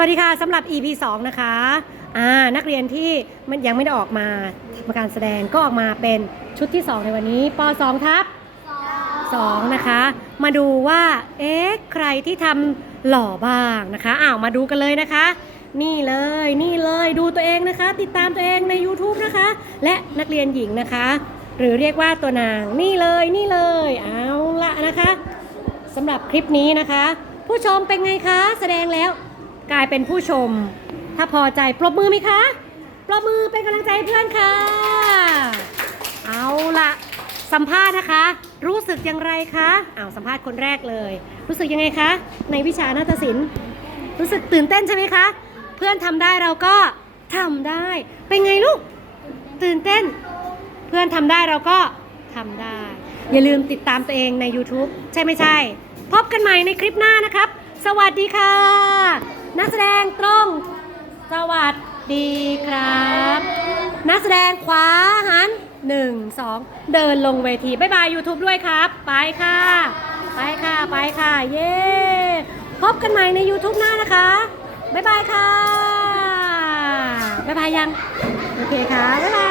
วัสดีค่ะสำหรับ EP 2 นะคะอ่านักเรียนที่มันยังไม่ได้ออกมาทำการแสดงก็ออกมาเป็นชุดที่ 2 ในวันนี้ป 2 ทับ2นะคะ มาดูว่าเอ๊ะใครที่ทำหล่อบ้างนะคะอ้าวมาดูกันเลยนะคะ นี่เลยนี่เลยดูตัวเองนะคะ ติดตามตัวเองใน YouTube นะคะ และนักเรียนหญิงนะคะ หรือเรียกว่าตัวนางนี่เลยนี่เลยเอาละนะคะสำหรับคลิปนี้นะคะ ผู้ชมเป็นไงคะ แสดงแล้ว กลายเป็นผู้ชม ถ้าพอใจปรบมือไหมคะ ปรบมือเป็นกำลังใจให้เพื่อนค่ะ เอาละสัมภาษณ์นะคะ รู้สึกอย่างไรคะอ้าวสัมภาษณ์คนแรกเลย รู้สึกยังไงคะ ในวิชานาฏศิลป์ รู้สึกตื่นเต้นใช่ไหมคะ เพื่อนทำได้เราก็ทำได้ เป็นไงลูก ตื่นเต้น เพื่อนทำได้เราก็ทำได้ อย่าลืมติดตามตัวเองใน YouTube ใช่ไม่ใช่ พบกันใหม่ในคลิปหน้านะครับ สวัสดีค่ะ นักแสดงตรงสวัสดีครับ นักแสดงขวาหันหนึ่งสองเดินลงเวทีบ๊ายบาย YouTube ด้วยครับ ไปค่ะ ไปค่ะ ไปค่ะ เย้พบกันใหม่ใน YouTube หน้านะคะบ๊ายบายค่ะบ๊ายบายยัง โอเคค่ะบ๊ายบาย